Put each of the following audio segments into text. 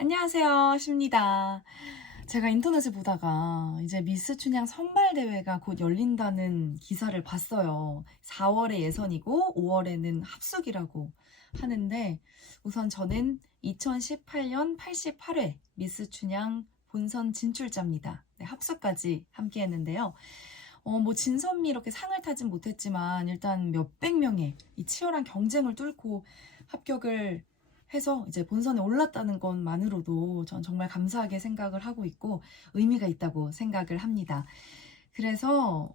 안녕하세요, 십니다. 제가 인터넷을 보다가 이제 미스 춘향 선발대회가 곧 열린다는 기사를 봤어요. 4월에 예선이고 5월에는 합숙이라고 하는데 우선 저는 2018년 88회 미스 춘향 본선 진출자입니다. 네, 합숙까지 함께 했는데요. 뭐 진선미 이렇게 상을 타진 못했지만 일단 몇백 명의 이 치열한 경쟁을 뚫고 합격을 해서 이제 본선에 올랐다는 것만으로도 전 정말 감사하게 생각을 하고 있고 의미가 있다고 생각을 합니다. 그래서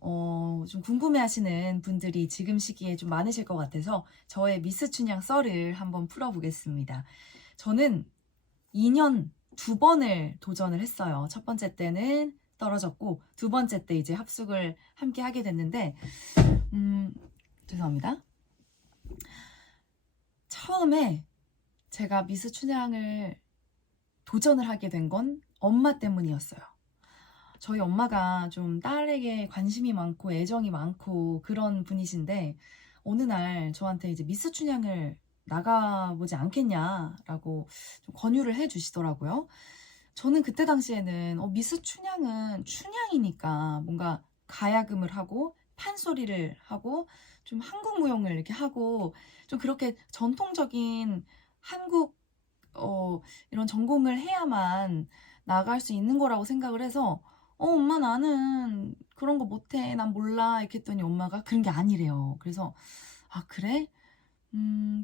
좀 궁금해하시는 분들이 지금 시기에 좀 많으실 것 같아서 저의 미스 춘향 썰을 한번 풀어보겠습니다. 저는 2년 2번을 도전을 했어요. 첫 번째 때는 떨어졌고 두 번째 때 이제 합숙을 함께 하게 됐는데 죄송합니다. 처음에 제가 미스 춘향을 도전을 하게 된 건 엄마 때문이었어요. 저희 엄마가 좀 딸에게 관심이 많고 애정이 많고 그런 분이신데 어느 날 저한테 이제 미스 춘향을 나가보지 않겠냐라고 좀 권유를 해주시더라고요. 저는 그때 당시에는 미스 춘향은 춘향이니까 뭔가 가야금을 하고 판소리를 하고 좀 한국 무용을 이렇게 하고 좀 그렇게 전통적인 한국 이런 전공을 해야만 나갈 수 있는 거라고 생각을 해서 엄마 나는 그런 거 못해 난 몰라 이렇게 했더니 엄마가 그런 게 아니래요. 그래서 아 그래?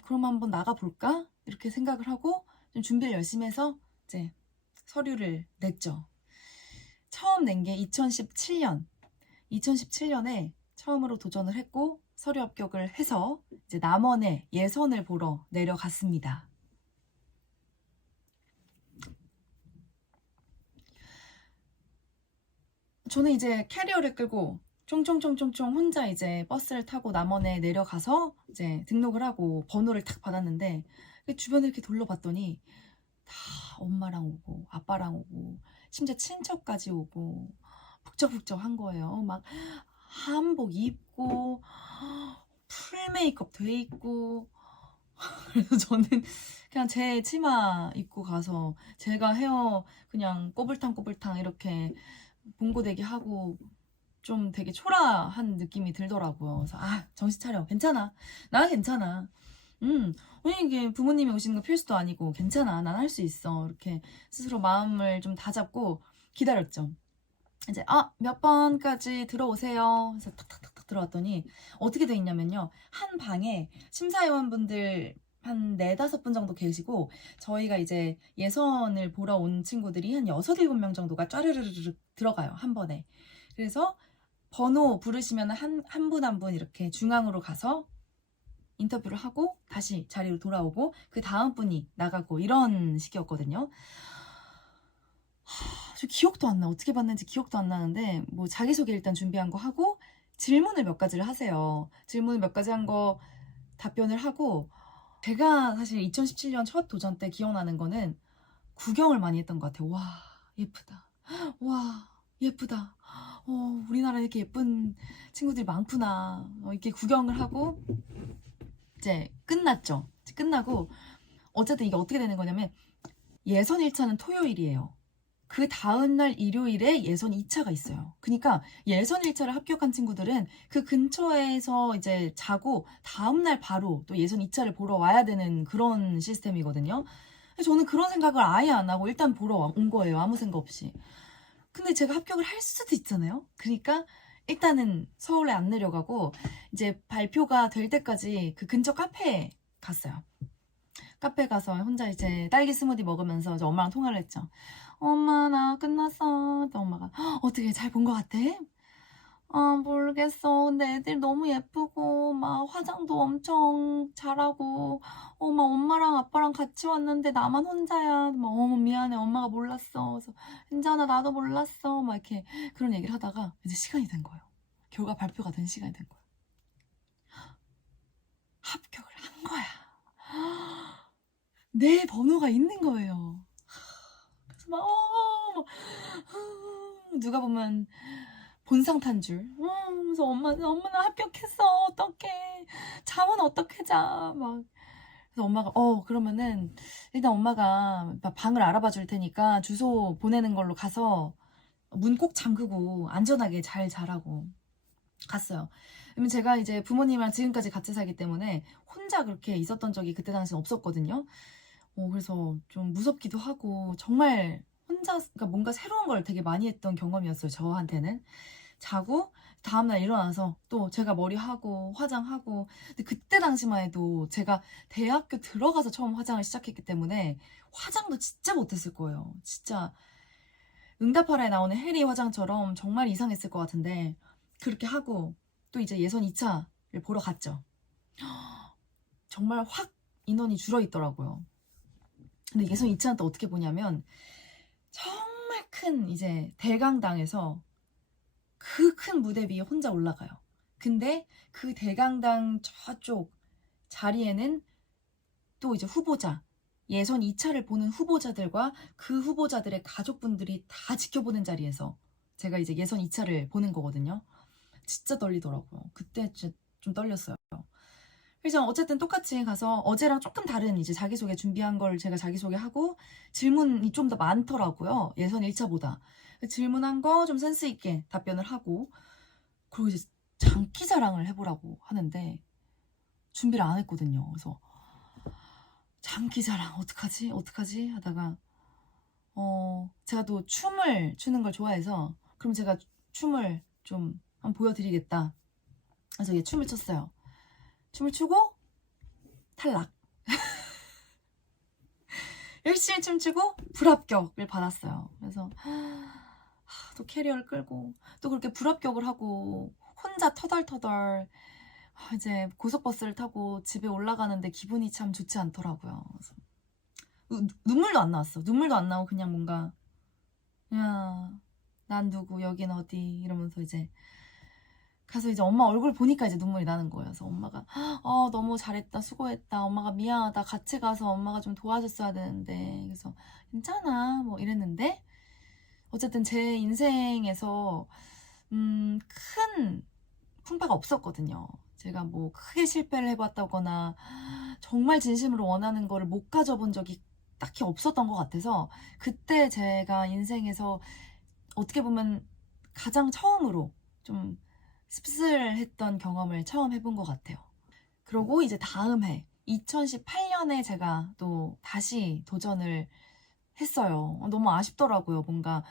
그럼 한번 나가볼까? 이렇게 생각을 하고 좀 준비를 열심히 해서 이제 서류를 냈죠. 처음 낸 게 2017년. 2017년에 처음으로 도전을 했고 서류 합격을 해서 이제 남원에 예선을 보러 내려갔습니다. 저는 이제 캐리어를 끌고 쫑쫑쫑쫑쫑 혼자 이제 버스를 타고 남원에 내려가서 이제 등록을 하고 번호를 탁 받았는데 주변을 이렇게 둘러봤더니 다 엄마랑 오고 아빠랑 오고 심지어 친척까지 오고 북적북적한 거예요. 막 한복 입고 풀 메이크업 돼 있고 그래서 저는 그냥 제 치마 입고 가서 제가 헤어 그냥 꼬불탕꼬불탕 이렇게 봉고데기 하고 좀 되게 초라한 느낌이 들더라고요. 그래서 정신 차려. 괜찮아. 나 괜찮아. 왜 이게 부모님이 오시는 거 필수도 아니고 괜찮아. 난 할 수 있어. 이렇게 스스로 마음을 좀 다잡고 기다렸죠. 이제 몇 번까지 들어오세요. 그래서 탁탁탁탁 들어왔더니 어떻게 돼 있냐면요. 한 방에 심사위원분들 한 4-5분 정도 계시고 저희가 이제 예선을 보러 온 친구들이 한 6-7명 정도가 쫘르르르 들어가요. 한 번에. 그래서 번호 부르시면 한 분 한 분 이렇게 중앙으로 가서 인터뷰를 하고 다시 자리로 돌아오고 그 다음 분이 나가고 이런 식이었거든요. 저 기억도 안 나. 어떻게 봤는지 기억도 안 나는데 뭐 자기소개 일단 준비한 거 하고 질문을 몇 가지를 하세요. 질문을 몇 가지 한 거 답변을 하고 제가 사실 2017년 첫 도전 때 기억나는 거는 구경을 많이 했던 것 같아요. 와 예쁘다. 와 예쁘다. 우리나라에 이렇게 예쁜 친구들이 많구나. 이렇게 구경을 하고 이제 끝났죠. 끝나고 어쨌든 이게 어떻게 되는 거냐면 예선 1차는 토요일이에요. 그 다음날 일요일에 예선 2차가 있어요. 그러니까 예선 1차를 합격한 친구들은 그 근처에서 이제 자고 다음날 바로 또 예선 2차를 보러 와야 되는 그런 시스템이거든요. 저는 그런 생각을 아예 안 하고 일단 보러 온 거예요. 아무 생각 없이. 근데 제가 합격을 할 수도 있잖아요. 그러니까 일단은 서울에 안 내려가고 이제 발표가 될 때까지 그 근처 카페에 갔어요. 카페 가서 혼자 이제 딸기 스무디 먹으면서 이제 엄마랑 통화를 했죠. 엄마 나 끝났어. 또 엄마가 어떻게 잘 본 것 같아? 모르겠어. 근데 애들 너무 예쁘고 막 화장도 엄청 잘하고 막 엄마랑 아빠랑 같이 왔는데 나만 혼자야. 막 미안해. 엄마가 몰랐어. 그래서 괜찮아 나도 몰랐어. 막 이렇게 그런 얘기를 하다가 이제 시간이 된 거예요. 결과 발표가 된 시간이 된 거예요. 합격을 한 거야. 내 번호가 있는 거예요. 그래서 막 누가 보면 본상 탄 줄. 그래서 엄마 나 합격했어. 어떡해. 잠은 어떻게 자. 막 그래서 엄마가 그러면은 일단 엄마가 방을 알아봐 줄 테니까 주소 보내는 걸로 가서 문 꼭 잠그고 안전하게 잘 자라고 갔어요. 왜냐면 제가 이제 부모님이랑 지금까지 같이 살기 때문에 혼자 그렇게 있었던 적이 그때 당시엔 없었거든요. 그래서 좀 무섭기도 하고 정말 혼자 그러니까 뭔가 새로운 걸 되게 많이 했던 경험이었어요, 저한테는. 자고 다음날 일어나서 또 제가 머리하고 화장하고 근데 그때 당시만 해도 제가 대학교 들어가서 처음 화장을 시작했기 때문에 화장도 진짜 못했을 거예요. 진짜 응답하라에 나오는 해리 화장처럼 정말 이상했을 것 같은데 그렇게 하고 또 이제 예선 2차를 보러 갔죠. 정말 확 인원이 줄어 있더라고요. 근데 예선 2차는 또 어떻게 보냐면 정말 큰 이제 대강당에서 그 큰 무대 위에 혼자 올라가요. 근데 그 대강당 저쪽 자리에는 또 이제 후보자, 예선 2차를 보는 후보자들과 그 후보자들의 가족분들이 다 지켜보는 자리에서 제가 이제 예선 2차를 보는 거거든요. 진짜 떨리더라고요. 그때 진짜 좀 떨렸어요. 그래서 어쨌든 똑같이 가서 어제랑 조금 다른 이제 자기소개 준비한 걸 제가 자기소개하고 질문이 좀 더 많더라고요. 예선 1차보다. 질문한 거 좀 센스 있게 답변을 하고 그리고 이제 장기 자랑을 해보라고 하는데 준비를 안 했거든요. 그래서 장기 자랑 어떡하지 하다가 제가 또 춤을 추는 걸 좋아해서 그럼 제가 춤을 좀 한번 보여드리겠다. 그래서 얘 춤을 췄어요. 춤을 추고 탈락. 열심히 춤추고 불합격을 받았어요. 그래서 또 캐리어를 끌고 또 그렇게 불합격을 하고 혼자 터덜터덜 이제 고속버스를 타고 집에 올라가는데 기분이 참 좋지 않더라고요. 그래서 눈물도 안 나왔어. 눈물도 안 나오고 그냥 뭔가 야, 난 누구 여긴 어디 이러면서 이제 가서 이제 엄마 얼굴 보니까 이제 눈물이 나는 거예요. 그래서 엄마가 너무 잘했다 수고했다 엄마가 미안하다 같이 가서 엄마가 좀 도와줬어야 되는데 그래서 괜찮아 뭐 이랬는데 어쨌든 제 인생에서 큰 풍파가 없었거든요. 제가 뭐 크게 실패를 해봤다거나 정말 진심으로 원하는 거를 못 가져본 적이 딱히 없었던 것 같아서 그때 제가 인생에서 어떻게 보면 가장 처음으로 좀 씁쓸했던 경험을 처음 해본 것 같아요. 그리고 이제 다음 해 2018년에 제가 또 다시 도전을 했어요. 너무 아쉽더라고요. 뭔가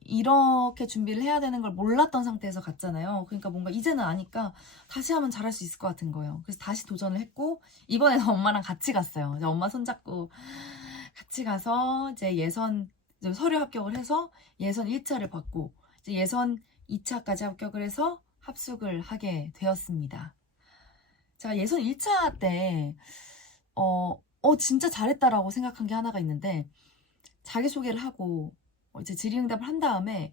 이렇게 준비를 해야 되는 걸 몰랐던 상태에서 갔잖아요. 그러니까 뭔가 이제는 아니까 다시 하면 잘할 수 있을 것 같은 거예요. 그래서 다시 도전을 했고 이번에는 엄마랑 같이 갔어요. 이제 엄마 손잡고 같이 가서 이제 예선 이제 서류 합격을 해서 예선 1차를 받고 이제 예선 2차까지 합격을 해서 합숙을 하게 되었습니다. 제가 예선 1차 때 진짜 잘했다라고 생각한 게 하나가 있는데 자기소개를 하고 이제 질의응답을 한 다음에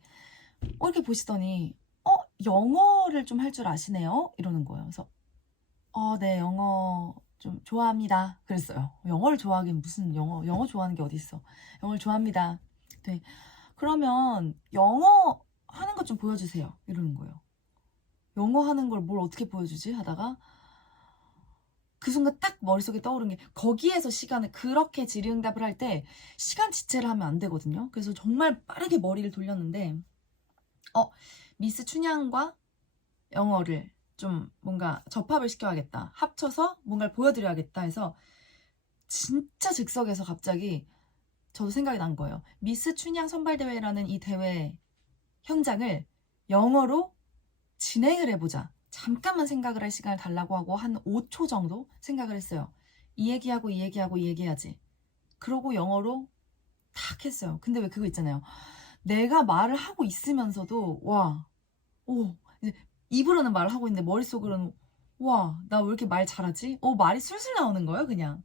이렇게 보시더니 영어를 좀 할 줄 아시네요? 이러는 거예요. 그래서 네 영어 좀 좋아합니다. 그랬어요. 영어를 좋아하긴 무슨 영어 좋아하는 게 어딨어. 영어를 좋아합니다. 네. 그러면 영어 하는 것 좀 보여주세요. 이러는 거예요. 영어 하는 걸 뭘 어떻게 보여주지? 하다가 그 순간 딱 머릿속에 떠오른 게 거기에서 시간을 그렇게 질의응답을 할 때 시간 지체를 하면 안 되거든요. 그래서 정말 빠르게 머리를 돌렸는데 미스 춘향과 영어를 좀 뭔가 접합을 시켜야겠다. 합쳐서 뭔가를 보여드려야겠다 해서 진짜 즉석에서 갑자기 저도 생각이 난 거예요. 미스 춘향 선발대회라는 이 대회 현장을 영어로 진행을 해보자. 잠깐만 생각을 할 시간을 달라고 하고 한 5초 정도 생각을 했어요. 이 얘기하고 이 얘기하고 이 얘기하지. 그러고 영어로 탁 했어요. 근데 왜 그거 있잖아요. 내가 말을 하고 있으면서도 이제 입으로는 말을 하고 있는데 머릿속으로는 나 왜 이렇게 말 잘하지? 말이 술술 나오는 거예요, 그냥.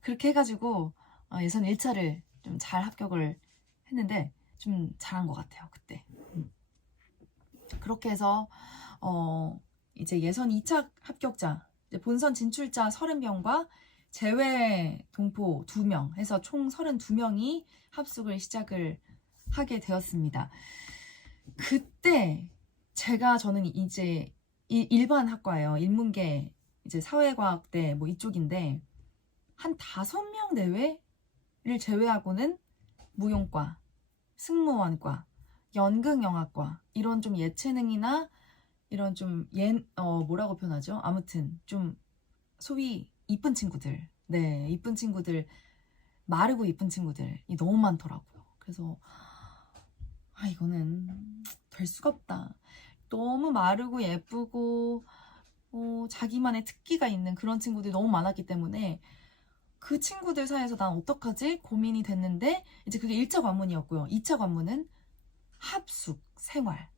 그렇게 해가지고 예선 1차를 좀 잘 합격을 했는데 좀 잘한 것 같아요, 그때. 그렇게 해서 이제 예선 2차 합격자, 이제 본선 진출자 30명과 제외 동포 2명 해서 총 32명이 합숙을 시작을 하게 되었습니다. 그때 저는 이제 일반 학과예요. 인문계 이제 사회과학대 뭐 이쪽인데 한 5명 내외를 제외하고는 무용과, 승무원과, 연극영화과 이런 좀 예체능이나 이런 좀 뭐라고 표현하죠? 아무튼 좀 소위 이쁜 친구들, 네, 이쁜 친구들, 마르고 이쁜 친구들이 너무 많더라고요. 그래서 이거는 될 수가 없다. 너무 마르고 예쁘고 자기만의 특기가 있는 그런 친구들이 너무 많았기 때문에 그 친구들 사이에서 난 어떡하지? 고민이 됐는데 이제 그게 1차 관문이었고요. 2차 관문은 합숙 생활.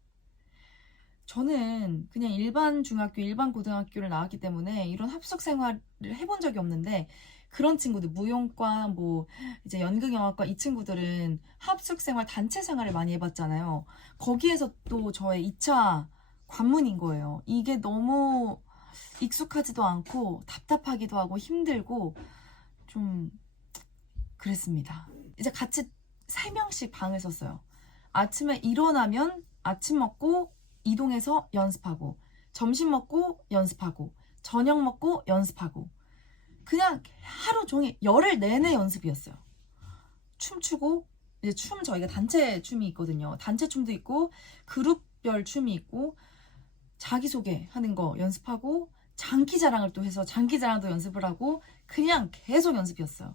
저는 그냥 일반 중학교, 일반 고등학교를 나왔기 때문에 이런 합숙 생활을 해본 적이 없는데 그런 친구들, 무용과 뭐 이제 연극영화과 이 친구들은 합숙 생활, 단체 생활을 많이 해봤잖아요. 거기에서 또 저의 2차 관문인 거예요. 이게 너무 익숙하지도 않고 답답하기도 하고 힘들고 좀 그랬습니다. 이제 같이 3명씩 방을 썼어요. 아침에 일어나면 아침 먹고 이동해서 연습하고, 점심 먹고 연습하고, 저녁 먹고 연습하고, 그냥 하루 종일 열흘 내내 연습이었어요. 춤추고, 이제 춤 저희가 단체 춤이 있거든요. 단체 춤도 있고 그룹별 춤이 있고 자기소개 하는 거 연습하고 장기자랑을 또 해서 장기자랑도 연습을 하고 그냥 계속 연습이었어요.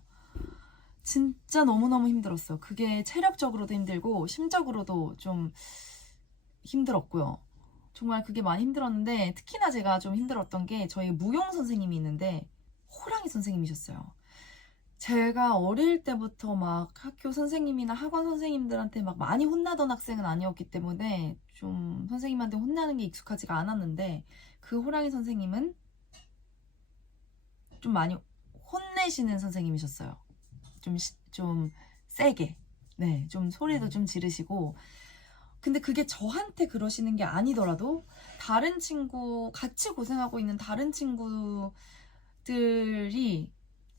진짜 너무너무 힘들었어요. 그게 체력적으로도 힘들고 심적으로도 좀 힘들었고요. 정말 그게 많이 힘들었는데 특히나 제가 좀 힘들었던 게 저희 무용 선생님이 있는데 호랑이 선생님이셨어요. 제가 어릴 때부터 막 학교 선생님이나 학원 선생님들한테 막 많이 혼나던 학생은 아니었기 때문에 좀 선생님한테 혼나는 게 익숙하지가 않았는데 그 호랑이 선생님은 좀 많이 혼내시는 선생님이셨어요. 좀 세게. 네, 좀 소리도 좀 지르시고. 근데 그게 저한테 그러시는 게 아니더라도 다른 친구, 같이 고생하고 있는 다른 친구들이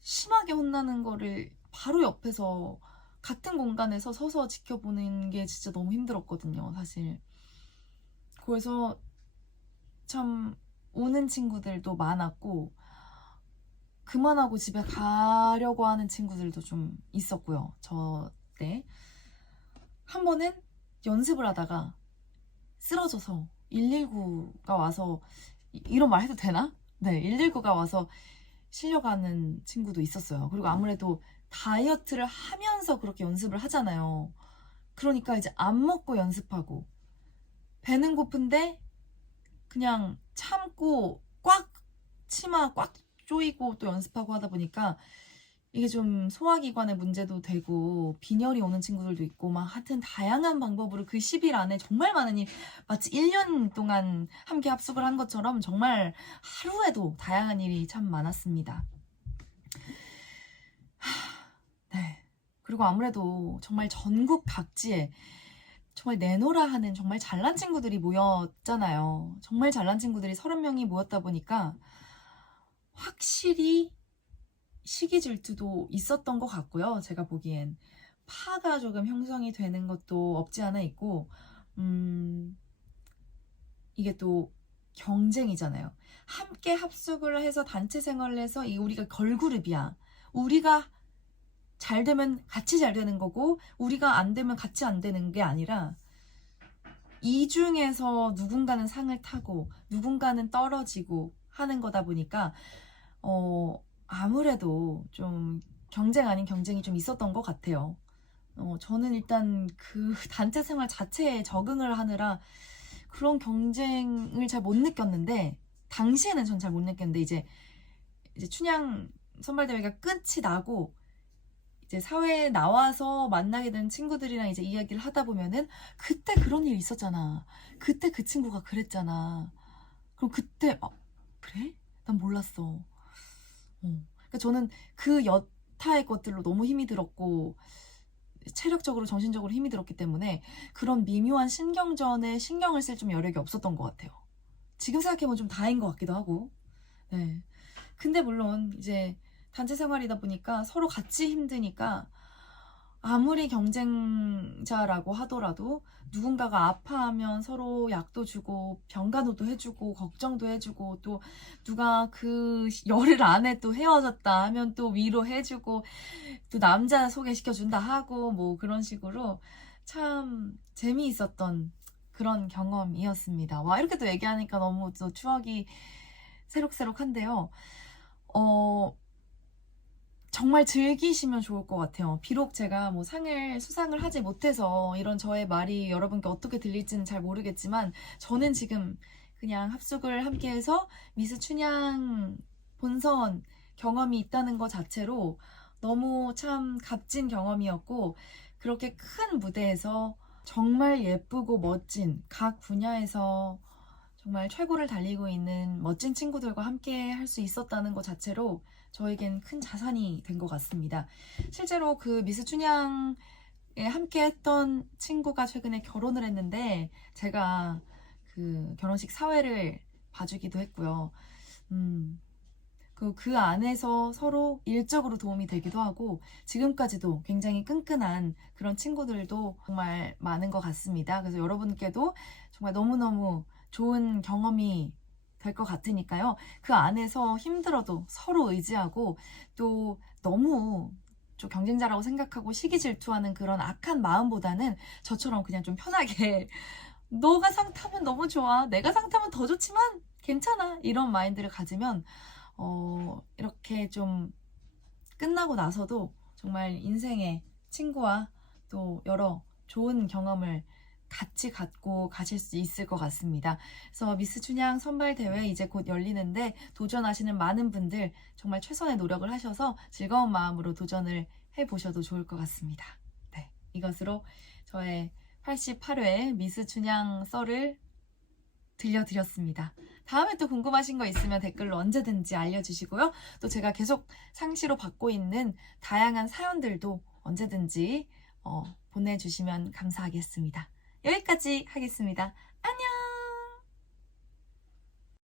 심하게 혼나는 거를 바로 옆에서 같은 공간에서 서서 지켜보는 게 진짜 너무 힘들었거든요, 사실. 그래서 참 우는 친구들도 많았고 그만하고 집에 가려고 하는 친구들도 좀 있었고요. 저 때 한 번은 연습을 하다가 쓰러져서 119가 와서 이런 말 해도 되나? 네, 119가 와서 실려가는 친구도 있었어요. 그리고 아무래도 다이어트를 하면서 그렇게 연습을 하잖아요. 그러니까 이제 안 먹고 연습하고 배는 고픈데 그냥 참고 치마 꽉 조이고 또 연습하고 하다 보니까 이게 좀 소화기관의 문제도 되고 빈혈이 오는 친구들도 있고 막 하여튼 다양한 방법으로 그 10일 안에 정말 많은 일, 마치 1년 동안 함께 합숙을 한 것처럼 정말 하루에도 다양한 일이 참 많았습니다. 네. 그리고 아무래도 정말 전국 각지에 정말 내노라 하는 정말 잘난 친구들이 모였잖아요. 정말 잘난 친구들이 30명이 모였다 보니까 확실히 시기 질투도 있었던 것 같고요. 제가 보기엔 파가 조금 형성이 되는 것도 없지 않아 있고 이게 또 경쟁이잖아요. 함께 합숙을 해서 단체 생활을 해서 우리가 걸그룹이야. 우리가 잘 되면 같이 잘 되는 거고 우리가 안 되면 같이 안 되는 게 아니라 이 중에서 누군가는 상을 타고 누군가는 떨어지고 하는 거다 보니까 아무래도 좀 경쟁 아닌 경쟁이 좀 있었던 것 같아요. 저는 일단 그 단체 생활 자체에 적응을 하느라 그런 경쟁을 잘 못 느꼈는데 당시에는 전 잘 못 느꼈는데 이제 춘향 선발대회가 끝이 나고 이제 사회에 나와서 만나게 된 친구들이랑 이제 이야기를 하다 보면은 그때 그런 일 있었잖아. 그때 그 친구가 그랬잖아. 그럼 그때 그래? 난 몰랐어. 그러니까 저는 그 여타의 것들로 너무 힘이 들었고 체력적으로 정신적으로 힘이 들었기 때문에 그런 미묘한 신경전에 신경을 쓸 좀 여력이 없었던 것 같아요. 지금 생각해보면 좀 다행인 것 같기도 하고. 네. 근데 물론 이제 단체 생활이다 보니까 서로 같이 힘드니까 아무리 경쟁자라고 하더라도 누군가가 아파하면 서로 약도 주고 병간호도 해주고 걱정도 해주고, 또 누가 그 열흘 안에 또 헤어졌다 하면 또 위로해주고 또 남자 소개시켜준다 하고 뭐 그런 식으로 참 재미있었던 그런 경험이었습니다. 와, 이렇게 또 얘기하니까 너무 또 추억이 새록새록한데요. 정말 즐기시면 좋을 것 같아요. 비록 제가 뭐 수상을 하지 못해서 이런 저의 말이 여러분께 어떻게 들릴지는 잘 모르겠지만, 저는 지금 그냥 합숙을 함께해서 미스 춘향 본선 경험이 있다는 것 자체로 너무 참 값진 경험이었고, 그렇게 큰 무대에서 정말 예쁘고 멋진 각 분야에서 정말 최고를 달리고 있는 멋진 친구들과 함께 할 수 있었다는 것 자체로 저에겐 큰 자산이 된 것 같습니다. 실제로 그 미스 춘향에 함께 했던 친구가 최근에 결혼을 했는데, 제가 그 결혼식 사회를 봐주기도 했고요. 그 안에서 서로 일적으로 도움이 되기도 하고, 지금까지도 굉장히 끈끈한 그런 친구들도 정말 많은 것 같습니다. 그래서 여러분께도 정말 너무너무 좋은 경험이 될 것 같으니까요. 그 안에서 힘들어도 서로 의지하고, 또 너무 좀 경쟁자라고 생각하고 시기 질투하는 그런 악한 마음보다는 저처럼 그냥 좀 편하게 너가 상 타면 너무 좋아, 내가 상 타면 더 좋지만 괜찮아, 이런 마인드를 가지면 이렇게 좀 끝나고 나서도 정말 인생의 친구와 또 여러 좋은 경험을 같이 갖고 가실 수 있을 것 같습니다. 그래서 미스 춘향 선발대회 이제 곧 열리는데, 도전하시는 많은 분들 정말 최선의 노력을 하셔서 즐거운 마음으로 도전을 해보셔도 좋을 것 같습니다. 네, 이것으로 저의 88회 미스 춘향 썰을 들려드렸습니다. 다음에 또 궁금하신 거 있으면 댓글로 언제든지 알려주시고요. 또 제가 계속 상시로 받고 있는 다양한 사연들도 언제든지 보내주시면 감사하겠습니다. 여기까지 하겠습니다. 안녕!